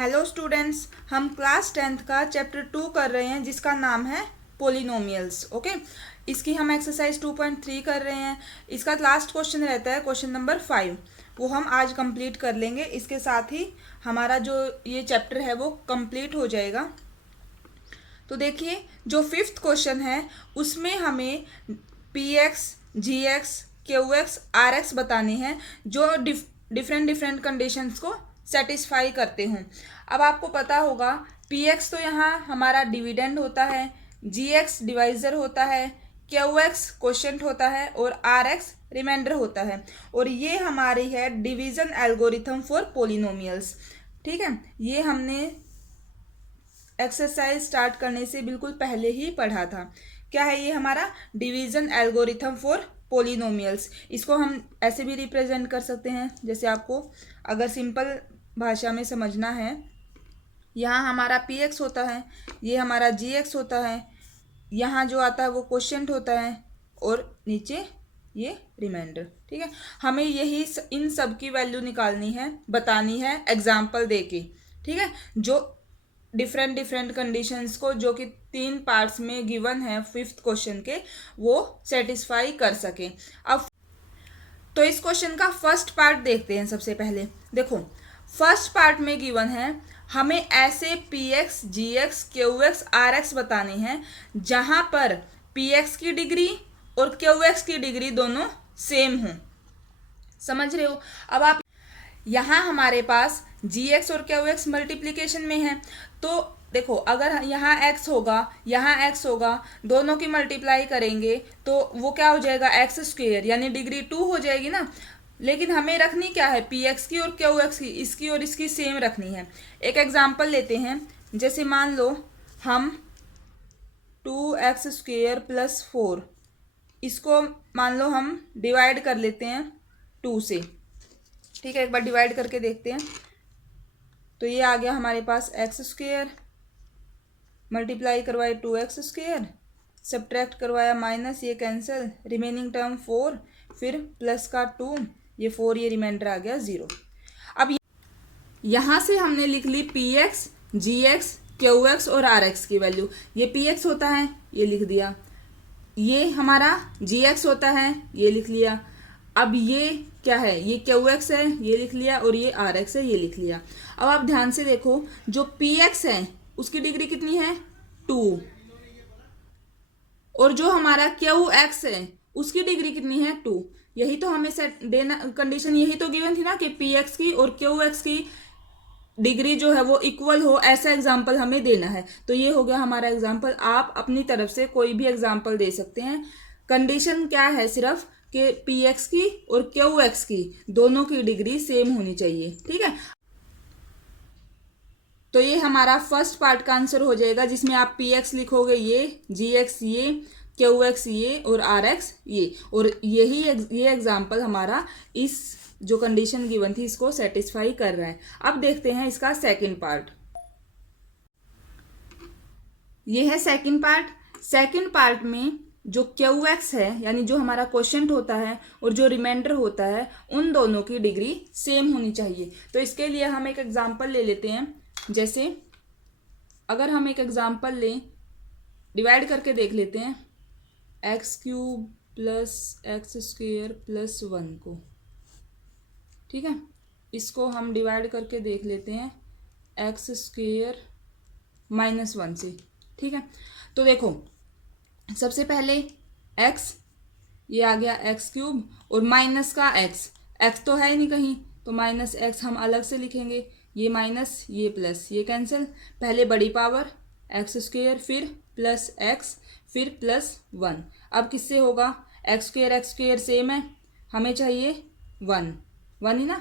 Hello students, हम class 10th का chapter 2 कर रहे हैं जिसका नाम है पोलिनोमियल्स। ओके, इसकी हम एक्सरसाइज 2.3 कर रहे हैं। इसका लास्ट क्वेश्चन रहता है क्वेश्चन नंबर 5, वो हम आज कंप्लीट कर लेंगे। इसके साथ ही हमारा जो ये चैप्टर है वो कंप्लीट हो जाएगा। तो देखिए, जो 5th क्वेश्चन है उसमें हमें P X, G X, Q X, R X बताने हैं जो डिफरेंट कंडीशंस को सेटिस्फाई करते हों। अब आपको पता होगा पी एक्स तो यहाँ हमारा डिविडेंड होता है, जी एक्स डिवाइजर होता है, क्यू एक्स क्वोशंट होता है और आर एक्स रिमाइंडर होता है। और ये हमारी है डिवीजन एल्गोरिथम फॉर पोलिनोमियल्स। ठीक है, ये हमने एक्सरसाइज स्टार्ट करने से बिल्कुल पहले ही पढ़ा था। क्या है ये हमारा डिवीजन एल्गोरिथम फॉर पोलिनोमियल्स। इसको हम ऐसे भी रिप्रेजेंट कर सकते हैं, जैसे आपको अगर सिंपल भाषा में समझना है, यहाँ हमारा पी एक्स होता है, ये हमारा जी एक्स होता है, यहाँ जो आता है वो क्वोशंट होता है और नीचे ये रिमाइंडर। ठीक है, हमें यही इन सब की वैल्यू निकालनी है, बतानी है एग्जाम्पल देके। ठीक है, जो डिफरेंट कंडीशंस को जो कि 3 पार्ट्स में गिवन है 5th क्वेश्चन के, वो सेटिस्फाई कर सके। अब तो इस क्वेश्चन का फर्स्ट पार्ट देखते हैं। सबसे पहले देखो, फर्स्ट पार्ट में गिवन है हमें ऐसे P X, G X, Q X, R X बताने हैं जहां पर पी एक्स की डिग्री और क्यू एक्स की डिग्री दोनों सेम हों। समझ रहे हो? अब आप यहाँ हमारे पास जी एक्स और क्यू एक्स मल्टीप्लीकेशन में है, तो देखो अगर यहाँ x होगा, यहाँ x होगा, दोनों की मल्टीप्लाई करेंगे तो वो क्या हो जाएगा, एक्स स्क्वेयर, यानी डिग्री 2 हो जाएगी ना। लेकिन हमें रखनी क्या है, पी एक्स की और क्यू एक्स की, इसकी और इसकी सेम रखनी है। एक एग्जाम्पल लेते हैं, जैसे मान लो हम 2x² + 4, इसको मान लो हम डिवाइड कर लेते हैं 2 से। ठीक है, एक बार डिवाइड करके देखते हैं। तो ये आ गया हमारे पास x², मल्टीप्लाई करवाए 2x², सब्ट्रैक्ट करवाया माइनस, ये कैंसिल, रिमेनिंग टर्म 4, फिर प्लस का 2, ये 4, ये रिमाइंडर आ गया 0। अब यहाँ से हमने लिख ली P X, G X, Q x और आर एक्स की वैल्यू। ये पी एक्स होता है, ये लिख दिया, ये हमारा जी एक्स होता है, ये लिख लिया। अब ये क्या है, ये क्यू एक्स है, ये लिख लिया, और ये आर एक्स है, ये लिख लिया। अब आप ध्यान से देखो, जो पी एक्स है उसकी डिग्री कितनी है, 2, और जो हमारा क्यू एक्स है उसकी डिग्री कितनी है, 2। यही तो हमें सेट देना, कंडीशन यही तो गिवन थी ना कि पी एक्स की और क्यू एक्स की डिग्री जो है वो इक्वल हो, ऐसा एग्जाम्पल हमें देना है। तो ये हो गया हमारा एग्जाम्पल। आप अपनी तरफ से कोई भी एग्जाम्पल दे सकते हैं। कंडीशन क्या है, सिर्फ कि पी एक्स की और क्यू एक्स की दोनों की डिग्री सेम होनी चाहिए। ठीक है, तो ये हमारा फर्स्ट पार्ट का आंसर हो जाएगा, जिसमें आप पी एक्स लिखोगे ये, जी एक्स ये, क्यू एक्स ये और आर एक्स ये। और ये एग्जाम्पल हमारा इस जो कंडीशन गिवन थी इसको सेटिस्फाई कर रहा है। अब देखते हैं इसका सेकंड पार्ट। ये है सेकंड पार्ट। सेकंड पार्ट में जो क्यू एक्स है, यानी जो हमारा क्वोशंट होता है और जो रिमाइंडर होता है, उन दोनों की डिग्री सेम होनी चाहिए। तो इसके लिए हम एक एग्जाम्पल ले लेते हैं। जैसे अगर हम एक एग्जाम्पल लें, डिवाइड करके देख लेते हैं, x³ + x² + 1 को। ठीक है, इसको हम डिवाइड करके देख लेते हैं x² - 1 से। ठीक है, तो देखो सबसे पहले x, ये आ गया x³ और माइनस का x तो है ही नहीं कहीं, तो -x हम अलग से लिखेंगे, ये माइनस, ये प्लस, ये कैंसिल। पहले बड़ी पावर x², फिर प्लस x, फिर प्लस 1। अब किससे होगा, x² सेम है, हमें चाहिए 1 ही ना।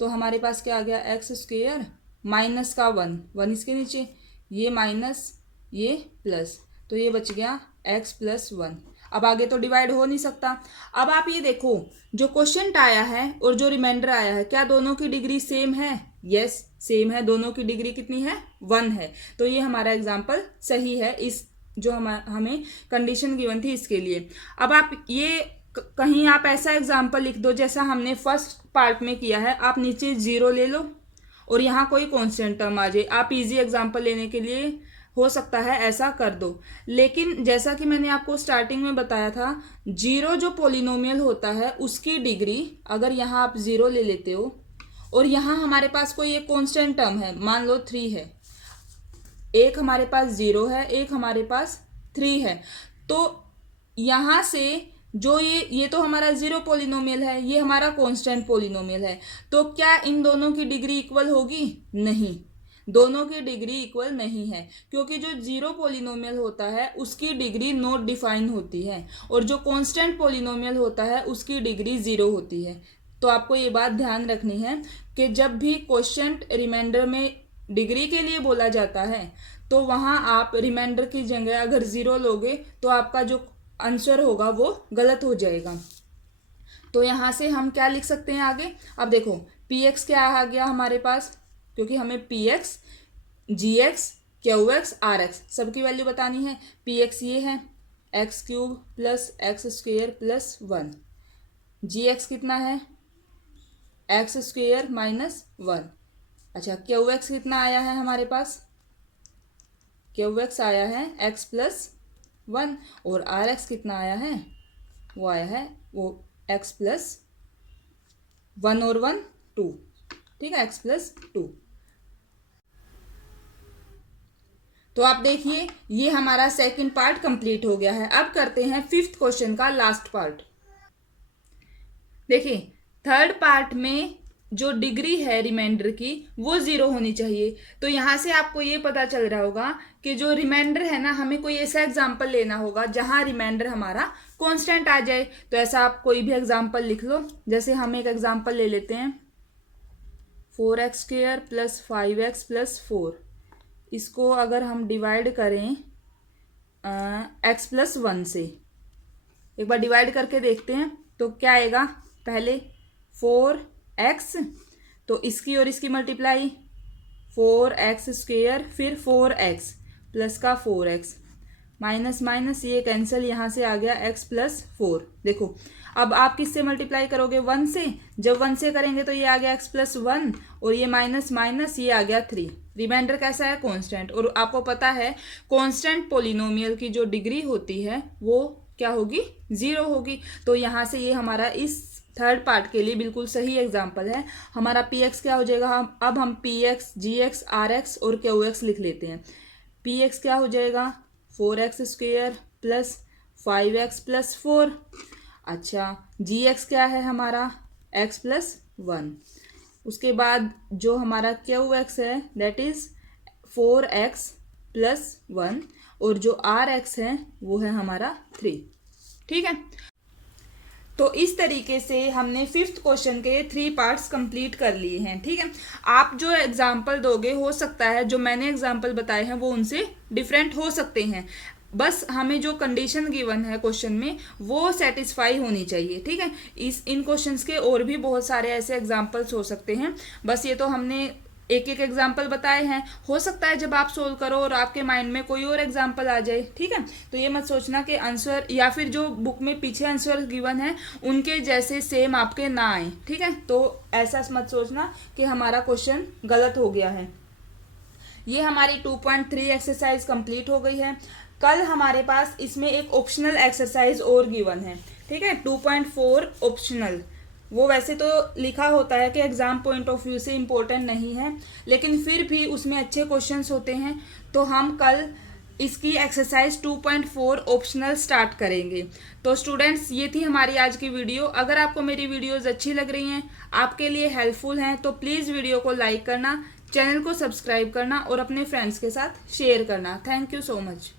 तो हमारे पास क्या आ गया, x² माइनस का 1 इसके नीचे, ये माइनस, ये प्लस, तो ये बच गया x + 1। अब आगे तो डिवाइड हो नहीं सकता। अब आप ये देखो, जो क्वोशंट आया है और जो रिमाइंडर आया है, क्या दोनों की डिग्री सेम है? यस, सेम है। दोनों की डिग्री कितनी है, 1 है। तो ये हमारा एग्जाम्पल सही है, इस जो हमें कंडीशन गिवन थी इसके लिए। अब आप ये कहीं आप ऐसा एग्जाम्पल लिख दो जैसा हमने फर्स्ट पार्ट में किया है। आप नीचे 0 ले लो और यहाँ कोई कांस्टेंट टर्म आ जाए। आप इजी एग्जांपल लेने के लिए हो सकता है ऐसा कर दो, लेकिन जैसा कि मैंने आपको स्टार्टिंग में बताया था, जीरो जो पोलिनोमियल होता है उसकी डिग्री, अगर यहाँ आप जीरो ले लेते हो और यहाँ हमारे पास कोई एक कांस्टेंट टर्म है, मान लो 3 है, एक हमारे पास 0 है, एक हमारे पास 3 है, तो यहाँ से जो ये तो हमारा जीरो पोलिनोमियल है, ये हमारा कांस्टेंट पोलिनोमियल है, तो क्या इन दोनों की डिग्री इक्वल होगी? नहीं, दोनों की डिग्री इक्वल नहीं है, क्योंकि जो जीरो पोलिनोमियल होता है उसकी डिग्री नॉट डिफाइन होती है और जो कांस्टेंट पोलिनोमियल होता है उसकी डिग्री 0 होती है। तो आपको ये बात ध्यान रखनी है कि जब भी क्वोशिएंट रिमाइंडर में डिग्री के लिए बोला जाता है तो वहाँ आप रिमाइंडर की जगह अगर 0 लोगे तो आपका जो आंसर होगा वो गलत हो जाएगा। तो यहाँ से हम क्या लिख सकते हैं आगे? अब देखो पी एक्स क्या आ गया हमारे पास, क्योंकि हमें P X, G X, Q X, R X सबकी वैल्यू बतानी है। पी एक्स ये है X cube plus X square plus 1, G X कितना है एक्स स्क्वेयर माइनस 1। अच्छा, क्यू एक्स कितना आया है हमारे पास? क्यू एक्स आया है एक्स प्लस 1 और आर एक्स कितना आया है? वो आया है वो एक्स प्लस 1 और 1 2, ठीक है, एक्स प्लस 2। तो आप देखिए ये हमारा सेकंड पार्ट कंप्लीट हो गया है। अब करते हैं फिफ्थ क्वेश्चन का लास्ट पार्ट। देखिए थर्ड पार्ट में जो डिग्री है रिमाइंडर की वो 0 होनी चाहिए। तो यहाँ से आपको ये पता चल रहा होगा कि जो रिमाइंडर है ना, हमें कोई ऐसा एग्जाम्पल लेना होगा जहाँ रिमाइंडर हमारा कांस्टेंट आ जाए। तो ऐसा आप कोई भी एग्जाम्पल लिख लो। जैसे हम एक एग्जाम्पल ले लेते हैं 4x square plus 5x plus 4। इसको अगर हम डिवाइड करें x प्लस 1 से, एक बार डिवाइड करके देखते हैं तो क्या आएगा? पहले 4x, तो इसकी और इसकी मल्टीप्लाई 4x स्क्वेयर, फिर 4x प्लस का 4x, माइनस माइनस ये कैंसिल, यहाँ से आ गया x प्लस 4। देखो अब आप किससे मल्टीप्लाई करोगे? 1 से। जब 1 से करेंगे तो ये आ गया x प्लस 1 और ये माइनस माइनस ये आ गया 3। रिमाइंडर कैसा है? कांस्टेंट। और आपको पता है कांस्टेंट पोलिनोमियल की जो डिग्री होती है वो क्या होगी? 0 होगी। तो यहाँ से ये हमारा इस थर्ड पार्ट के लिए बिल्कुल सही एग्जाम्पल है। हमारा पी एक्स क्या हो जाएगा? अब हम P X, G X, R X और क्यू एक्स लिख लेते हैं। पी एक्स क्या हो जाएगा? 4x square plus 5x plus 4। अच्छा, जी एक्स क्या है हमारा? x plus 1। उसके बाद जो हमारा क्यू एक्स है दैट इज 4x प्लस 1 और जो आर एक्स है वो है हमारा 3। ठीक है, तो इस तरीके से हमने फिफ्थ क्वेश्चन के 3 पार्ट्स कंप्लीट कर लिए हैं। ठीक है, आप जो एग्जाम्पल दोगे हो सकता है जो मैंने एग्जाम्पल बताए हैं वो उनसे डिफरेंट हो सकते हैं, बस हमें जो कंडीशन गिवन है क्वेश्चन में वो सेटिस्फाई होनी चाहिए। ठीक है, इन क्वेश्चंस के और भी बहुत सारे ऐसे एग्जाम्पल्स हो सकते हैं, बस ये तो हमने एक एक एग्जाम्पल बताए हैं। हो सकता है जब आप सोल्व करो और आपके माइंड में कोई और एग्जाम्पल आ जाए। ठीक है, तो ये मत सोचना कि आंसर या फिर जो बुक में पीछे आंसर गिवन है उनके जैसे सेम आपके ना आए। ठीक है, तो ऐसा मत सोचना कि हमारा क्वेश्चन गलत हो गया है। ये हमारी 2.3 एक्सरसाइज कंप्लीट हो गई है। कल हमारे पास इसमें एक ऑप्शनल एक्सरसाइज और गिवन है। ठीक है, 2.4 ऑप्शनल, वो वैसे तो लिखा होता है कि एग्जाम पॉइंट ऑफ व्यू से इम्पोर्टेंट नहीं है, लेकिन फिर भी उसमें अच्छे क्वेश्चंस होते हैं। तो हम कल इसकी एक्सरसाइज 2.4 ऑप्शनल स्टार्ट करेंगे। तो स्टूडेंट्स ये थी हमारी आज की वीडियो। अगर आपको मेरी वीडियोस अच्छी लग रही हैं, आपके लिए हेल्पफुल हैं, तो प्लीज़ वीडियो को लाइक करना, चैनल को सब्सक्राइब करना और अपने फ्रेंड्स के साथ शेयर करना। Thank you so much.